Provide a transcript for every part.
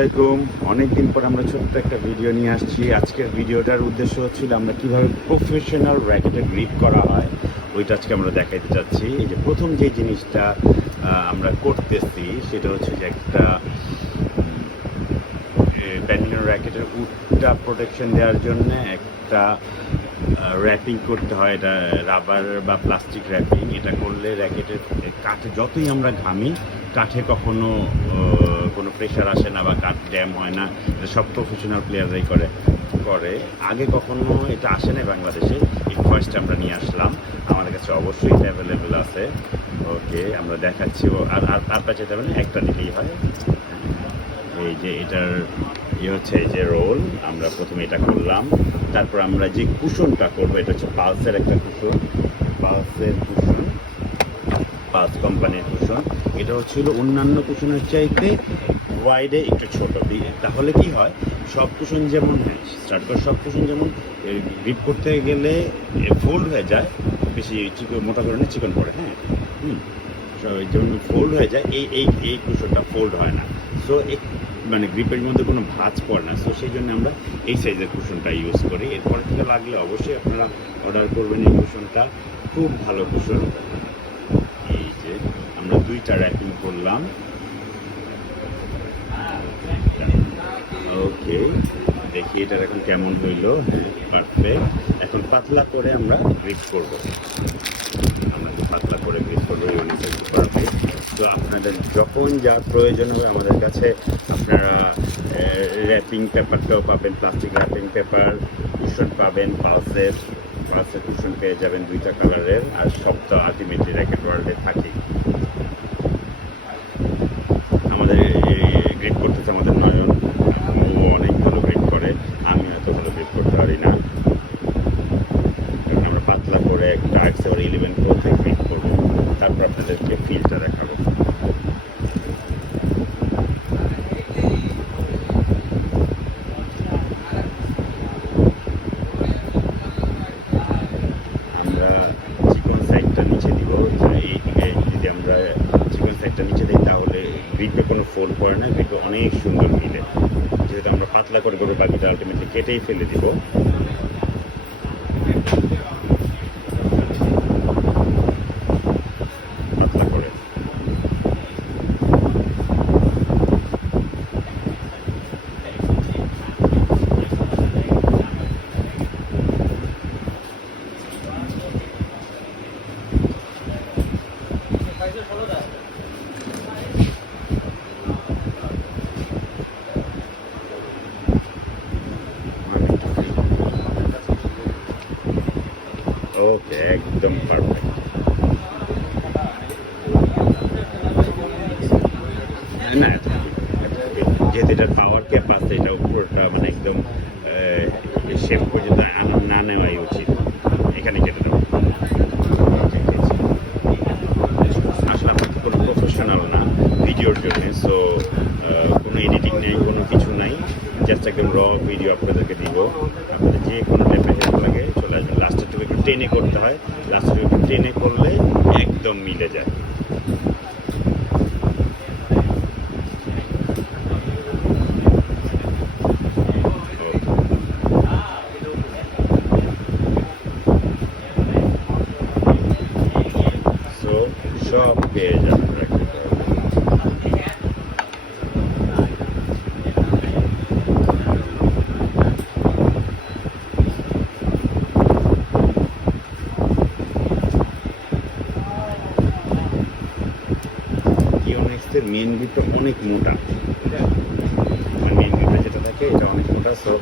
আলাইকুম। অনেকদিন পর আমরা ছোট্ট একটা ভিডিও নিয়ে আসছি। আজকের ভিডিওটার উদ্দেশ্য হচ্ছিল আমরা কিভাবে প্রফেশনাল র্যাকেটের গ্রিপ করা হয় ওইটা আজকে আমরা দেখাইতে চাচ্ছি। এই যে প্রথম যে জিনিসটা আমরা করতেছি সেটা হচ্ছে যে একটা ব্যাডমিন্টন র্যাকেটের উডটা প্রোটেকশন দেওয়ার জন্য একটা র্যাপিং করতে হয়। এটা রাবার বা প্লাস্টিক র্যাপিং। এটা করলে র্যাকেটের কাঠে যতই আমরা ঘামি কাঠে কখনো কোনো প্রেশার আসে না বা কাঠ ড্যাম হয় না। এটা সব প্রফেশনাল প্লেয়াররাই করে আগে কখনো এটা আসে না বাংলাদেশে। এই ফার্স্ট আমরা নিয়ে আসলাম, আমাদের কাছে অবশ্যই এটা অ্যাভেলেবেল আছে। ওকে, আমরা দেখাচ্ছি। আর আর কাছে যাবেন একটা দিলেই হয়। এই যে এটার হচ্ছে এই যে রোল, আমরা প্রথমে এটা করলাম। তারপর আমরা যে কুশনটা করবো এটা হচ্ছে পালসের একটা কুশন, পালস কোম্পানির কুশন। এটা হচ্ছিল অন্যান্য কুশনের চাইতে ওয়াইডে একটু ছোট। তাহলে কি হয়, সব কুশন যেমন স্টার্ট করে সব কুশন যেমন গ্রিপ করতে গেলে ফোল্ড হয়ে যায়, বেশি মোটা করে চিকন পড়ে। যেমন ফোল্ড হয়ে যায়, এই কুশনটা ফোল্ড হয় না। সো মানে গ্রিপের মধ্যে কোনো ভাঁজ পড়ে না। সো সেই জন্য আমরা এই সাইজের কুশনটা ইউজ করি। এরপর থেকে লাগলে অবশ্যই আপনারা অর্ডার করবেন এই কুশনটা। খুব ভালো কুশন। এই যে আমরা দুইটা র্যাপিং করলাম। ওকে, দেখি এটার এখন কেমন হইলো। পারফেক্ট। এখন পাতলা করে আমরা গ্রিপ করবো। পাতলা করে গ্রিপ করবো এই অনুযায়ী পারবে। তো আপনাদের যখন যা প্রয়োজন হবে আমাদের কাছে আপনারা র্যাপিং পেপারটাও পাবেন, প্লাস্টিক র্যাপিং পেপার, কুশন পাবেন, পালসের কুশন পেয়ে যাবেন দুইটা কালারের। আর সব তো আলটিমেটলি র্যাকেট ওয়ার্ল্ডে থাকেই। আমাদের গ্রিপ করতেছে আমাদের নয়ন, ও অনেক ভালো গ্রিপ করে, আমি এত ভালো গ্রিপ করতে পারি না। কারণ আমরা পাতলা করে একটা আর্টস 11 করতে গ্রিপ করবো, তারপর আপনাদেরকে ফিলটা দেখাবো। আমরা চিকন সাইডটা নিচে দিব। এইদিকে যদি আমরা চিকন সাইডটা নিচে দিই তাহলে গ্রিপে কোনো ফোল্ড পড়ে না, গ্রিপে অনেক সুন্দর মিলে। যেহেতু আমরা পাতলা করে বাকিটা আলটিমেটলি কেটেই ফেলে দিব। পাতলা করে ওকে, একদম পারফেক্ট। না, যেহেতু এটার পাওয়ার ক্যাপ আছে, এটা উপরটা মানে একদম শেপ পর্যন্ত না নেওয়াই উচিত। এখানে কেটে দেবো। আসলে আমরা কোনো প্রফেশনাল না ভিডিওর জন্য, সো কোনো এডিটিং নেই, কোনো কিছু নাই। জাস্ট একদম র ভিডিও আপনাদেরকে দিব। আপনাদের যে কোনো টাইপের হেল্প লাগে চলে আসবেন। লাস্টের টুকু একটু টেনে করতে হয়, লাস্টের টুকু একটু টেনে করলে একদম মিলে যায়। সো সব পেয়ে যাবেন। কিওনেক্সের মেন গ্রিপটা অনেক মোটা, মানে মেন গ্রিপটা যেটা থাকে এটা অনেক মোটা। সো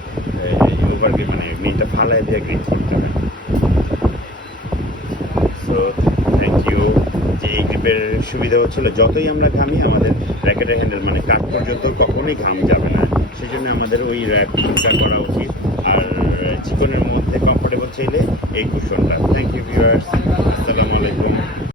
ওভার গ্রিপ মানে মেনটা ফালায় দিয়ে গ্রিপ করতে হয়। So thank you. যে এই গ্রিপের সুবিধা হচ্ছিল যতই আমরা ঘামি আমাদের র্যাকেটের হ্যান্ডেল মানে কাঠ পর্যন্ত কখনোই ঘাম যাবে না। সেই জন্য আমাদের ওই র্যাপিংটা করা উচিত। আর চিকনের মধ্যে কমফোর্টেবল চাইলে এই কুশনটা। থ্যাংক ইউ ভিউয়ার্স, আসসালামু আলাইকুম।